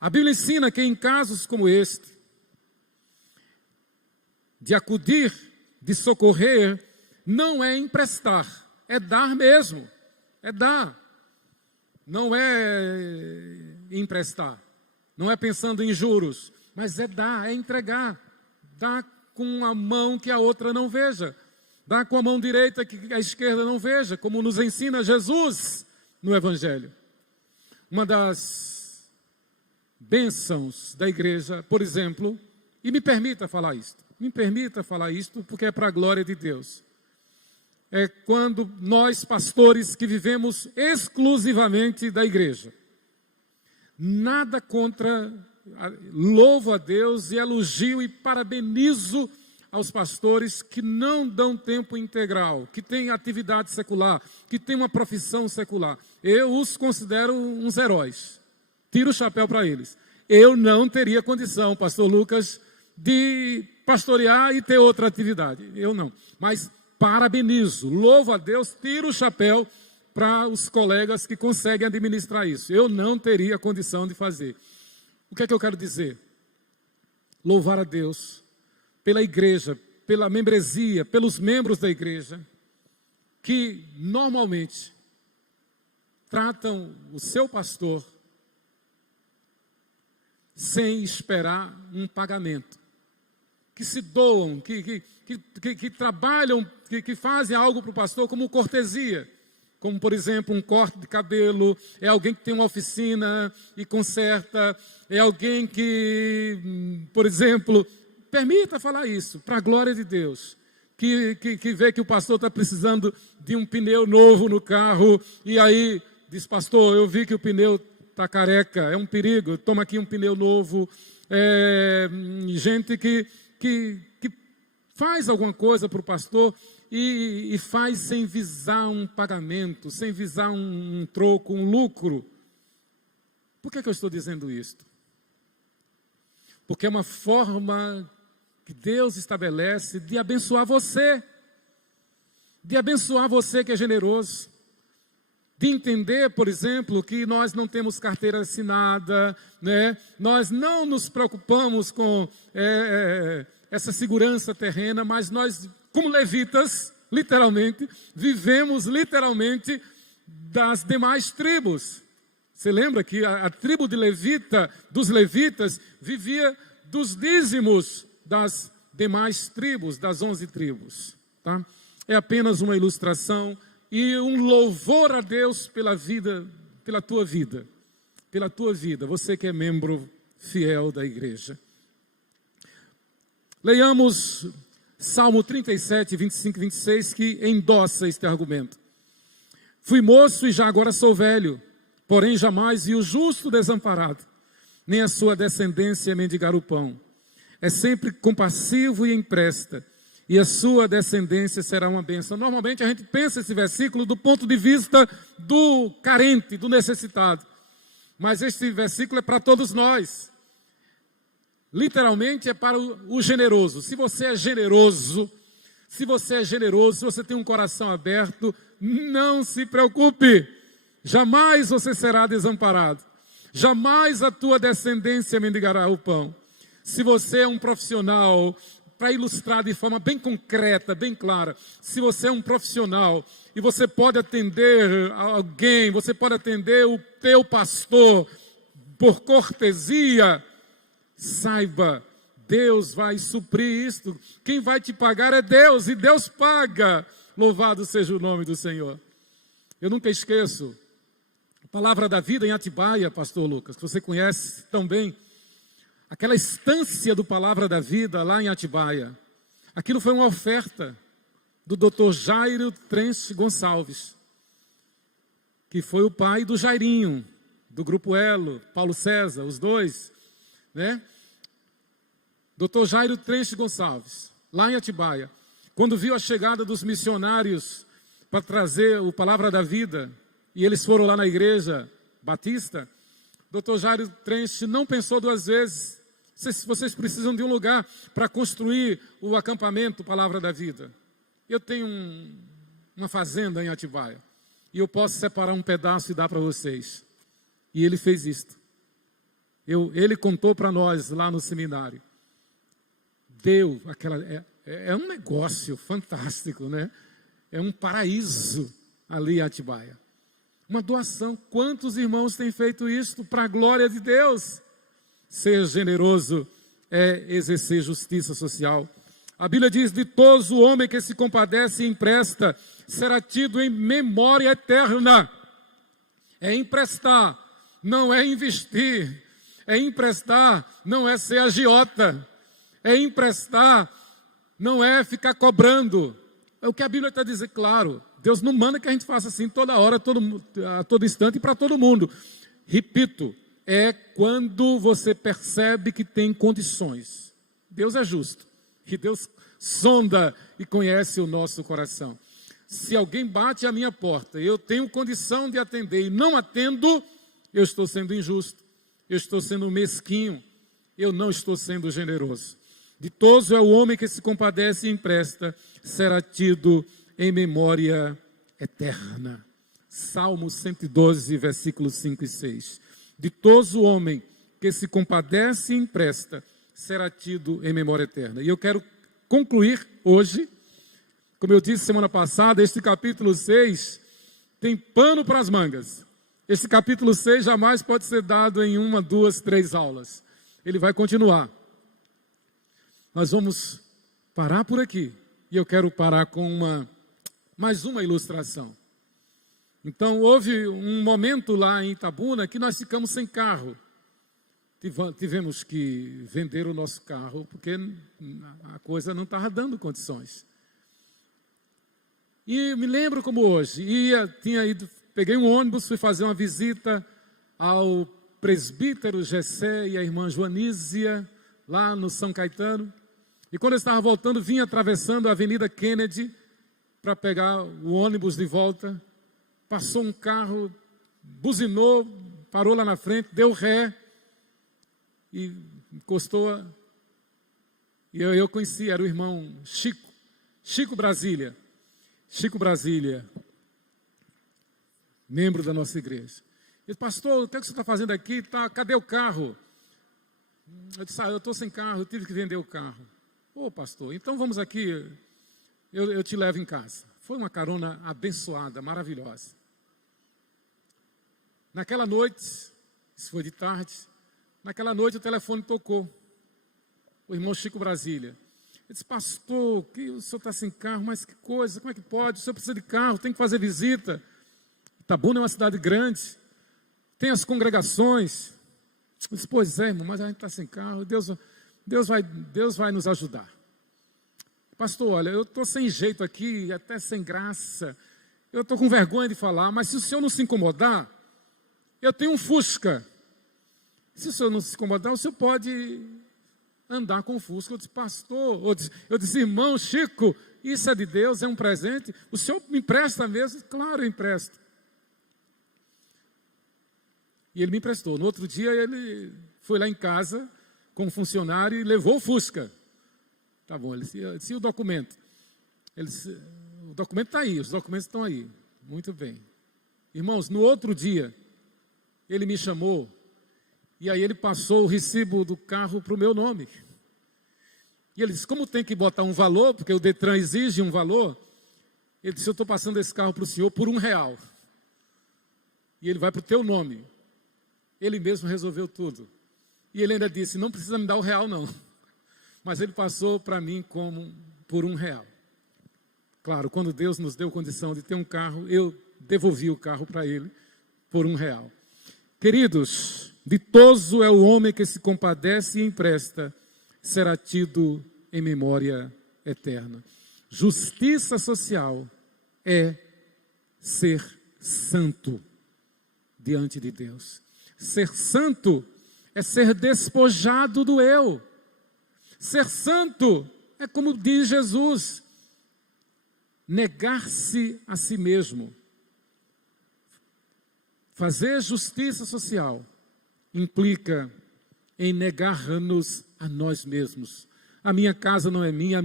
A Bíblia ensina que em casos como este, de acudir, de socorrer, não é emprestar, é dar mesmo, é dar. Não é emprestar, não é pensando em juros, mas é dar, é entregar. Dá com a mão que a outra não veja. Dá com a mão direita que a esquerda não veja, como nos ensina Jesus no Evangelho. Uma das bênçãos da igreja, por exemplo, e me permita falar isto porque é para a glória de Deus. É quando nós, pastores, que vivemos exclusivamente da igreja. Nada contra, louvo a Deus e elogio e parabenizo aos pastores que não dão tempo integral, que têm atividade secular, que têm uma profissão secular. Eu os considero uns heróis. Tiro o chapéu para eles. Eu não teria condição, pastor Lucas, de pastorear e ter outra atividade. Eu não. Mas parabenizo, louvo a Deus, tiro o chapéu para os colegas que conseguem administrar isso. Eu não teria condição de fazer. O que é que eu quero dizer? Louvar a Deus pela igreja, pela membresia, pelos membros da igreja, que normalmente tratam o seu pastor sem esperar um pagamento. Que se doam, que trabalham, que fazem algo para o pastor como cortesia. Como, por exemplo, um corte de cabelo, é alguém que tem uma oficina e conserta, é alguém que, por exemplo, permita falar isso, para a glória de Deus, que vê que o pastor está precisando de um pneu novo no carro, e aí diz, pastor, eu vi que o pneu está careca, é um perigo, toma aqui um pneu novo. Gente que faz alguma coisa para o pastor e faz sem visar um pagamento, sem visar um troco, um lucro. Por que eu estou dizendo isto? Porque é uma forma que Deus estabelece de abençoar você que é generoso, de entender, por exemplo, que nós não temos carteira assinada, né? Nós não nos preocupamos com essa segurança terrena, mas nós, como levitas, literalmente, vivemos literalmente das demais tribos. Você lembra que a tribo de dos levitas, vivia dos dízimos das demais tribos, das 11 tribos. Tá? É apenas uma ilustração e um louvor a Deus pela vida, pela tua vida, você que é membro fiel da igreja. Leiamos Salmo 37, 25 e 26, que endossa este argumento. Fui moço e já agora sou velho, porém jamais vi o justo desamparado, nem a sua descendência mendigar o pão. É sempre compassivo e empresta, e a sua descendência será uma bênção. Normalmente a gente pensa esse versículo do ponto de vista do carente, do necessitado. Mas este versículo é para todos nós. Literalmente é para o generoso. Se você é generoso, se você tem um coração aberto, não se preocupe. Jamais você será desamparado. Jamais a tua descendência mendigará o pão. Se você é um profissional, para ilustrar de forma bem concreta, bem clara, se você é um profissional e você pode atender alguém, você pode atender o teu pastor por cortesia, saiba, Deus vai suprir isto. Quem vai te pagar é Deus, e Deus paga. Louvado seja o nome do Senhor. Eu nunca esqueço a palavra da vida em Atibaia, pastor Lucas, que você conhece tão bem. Aquela estância do Palavra da Vida lá em Atibaia. Aquilo foi uma oferta do Dr. Jairo Trench Gonçalves, que foi o pai do Jairinho, do Grupo Elo, Paulo César, os dois, né? Dr. Jairo Trench Gonçalves, lá em Atibaia, quando viu a chegada dos missionários para trazer o Palavra da Vida, e eles foram lá na igreja batista, Dr. Jairo Trench não pensou duas vezes. Vocês precisam de um lugar para construir o acampamento Palavra da Vida. Eu tenho uma fazenda em Atibaia, e eu posso separar um pedaço e dar para vocês. E ele fez isto. Ele contou para nós lá no seminário. Deu aquela... É um negócio fantástico, né? É um paraíso ali em Atibaia. Uma doação. Quantos irmãos têm feito isto para a glória de Deus? Ser generoso é exercer justiça social. A Bíblia diz: ditoso o homem que se compadece e empresta, será tido em memória eterna. É emprestar, não é investir. É emprestar, não é ser agiota. É emprestar, não é ficar cobrando. É o que a Bíblia está dizendo, claro. Deus não manda que a gente faça assim toda hora, a todo instante e para todo mundo. Repito, é quando você percebe que tem condições. Deus é justo. E Deus sonda e conhece o nosso coração. Se alguém bate à minha porta, eu tenho condição de atender e não atendo, eu estou sendo injusto. Eu estou sendo mesquinho. Eu não estou sendo generoso. Ditoso é o homem que se compadece e empresta, será tido em memória eterna. Salmo 112, versículos 5 e 6. Ditoso o homem que se compadece e empresta, será tido em memória eterna. E eu quero concluir hoje, como eu disse semana passada, este capítulo 6 tem pano para as mangas. Este capítulo 6 jamais pode ser dado em 1, 2, 3 aulas. Ele vai continuar. Nós vamos parar por aqui. E eu quero parar com mais uma ilustração. Então, houve um momento lá em Itabuna que nós ficamos sem carro. Tivemos que vender o nosso carro, porque a coisa não estava dando condições. E me lembro como hoje, peguei um ônibus, fui fazer uma visita ao presbítero Gessé e a irmã Joanísia, lá no São Caetano. E quando eu estava voltando, vim atravessando a Avenida Kennedy para pegar o ônibus de volta. Passou um carro, buzinou, parou lá na frente, deu ré e encostou. E eu conheci, era o irmão Chico Brasília. Chico Brasília, membro da nossa igreja. Ele disse: pastor, o que você está fazendo aqui? Cadê o carro? Eu disse: eu estou sem carro, eu tive que vender o carro. Ô pastor, então vamos aqui, eu te levo em casa. Foi uma carona abençoada, maravilhosa. Naquela noite, isso foi de tarde, naquela noite o telefone tocou. O irmão Chico Brasília. Ele disse: pastor, o senhor está sem carro, mas que coisa, como é que pode? O senhor precisa de carro, tem que fazer visita. Itabuna é uma cidade grande, tem as congregações. Eu disse: pois é, irmão, mas a gente está sem carro, Deus vai nos ajudar. pastor, olha, eu estou sem jeito aqui, até sem graça, eu estou com vergonha de falar, mas se o senhor não se incomodar, eu tenho um Fusca. Se o senhor não se incomodar, o senhor pode andar com o Fusca. Eu disse, pastor, eu disse, irmão Chico, isso é de Deus, é um presente. O senhor me empresta mesmo? Claro, eu empresto. E ele me emprestou. No outro dia, ele foi lá em casa com um funcionário e levou o Fusca. Tá bom, ele disse, e o documento? Ele disse, o documento está aí, os documentos estão aí. Muito bem. Irmãos, no outro dia, ele me chamou e aí ele passou o recibo do carro para o meu nome. E ele disse, como tem que botar um valor, porque o Detran exige um valor, ele disse, eu estou passando esse carro para o senhor por R$1. E ele vai para o teu nome. Ele mesmo resolveu tudo. E ele ainda disse, não precisa me dar R$1 não. Mas ele passou para mim como por R$1. Claro, quando Deus nos deu condição de ter um carro, eu devolvi o carro para ele por R$1. Queridos, ditoso é o homem que se compadece e empresta, será tido em memória eterna. Justiça social é ser santo diante de Deus. Ser santo é ser despojado do eu. Ser santo é como diz Jesus, negar-se a si mesmo. Fazer justiça social implica em negar-nos a nós mesmos. A minha casa não é minha,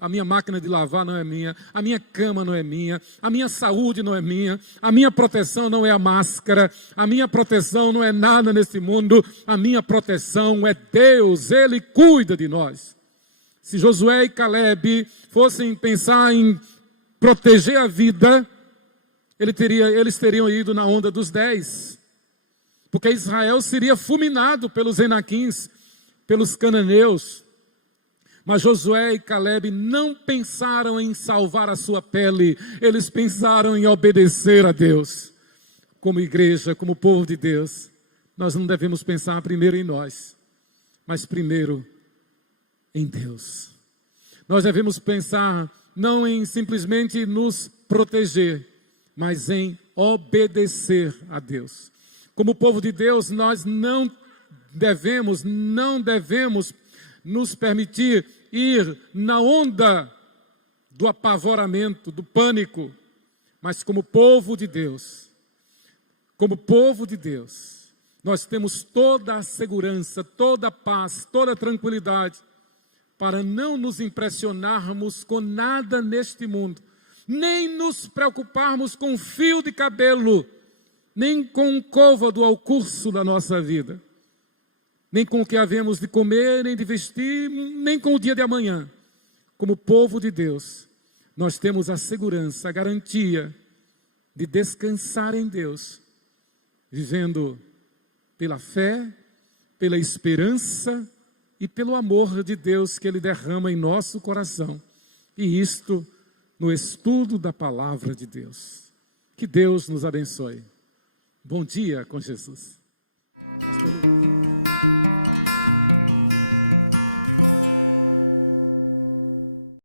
a minha máquina de lavar não é minha, a minha cama não é minha, a minha saúde não é minha, a minha proteção não é a máscara, a minha proteção não é nada nesse mundo, a minha proteção é Deus, Ele cuida de nós. Se Josué e Caleb fossem pensar em proteger a vida, eles teriam ido na onda dos 10, porque Israel seria fulminado pelos Enaquins, pelos cananeus. Mas Josué e Caleb não pensaram em salvar a sua pele, eles pensaram em obedecer a Deus. Como igreja, como povo de Deus, nós não devemos pensar primeiro em nós, mas primeiro em Deus. Nós devemos pensar não em simplesmente nos proteger, mas em obedecer a Deus. Como povo de Deus, nós não devemos nos permitir ir na onda do apavoramento, do pânico, mas como povo de Deus, nós temos toda a segurança, toda a paz, toda a tranquilidade, para não nos impressionarmos com nada neste mundo, nem nos preocuparmos com um fio de cabelo, nem com um côvado ao curso da nossa vida, nem com o que havemos de comer, nem de vestir, nem com o dia de amanhã. Como povo de Deus, nós temos a segurança, a garantia de descansar em Deus, vivendo pela fé, pela esperança e pelo amor de Deus que Ele derrama em nosso coração. E isto no estudo da palavra de Deus. Que Deus nos abençoe. Bom dia com Jesus. Pastor Lucas.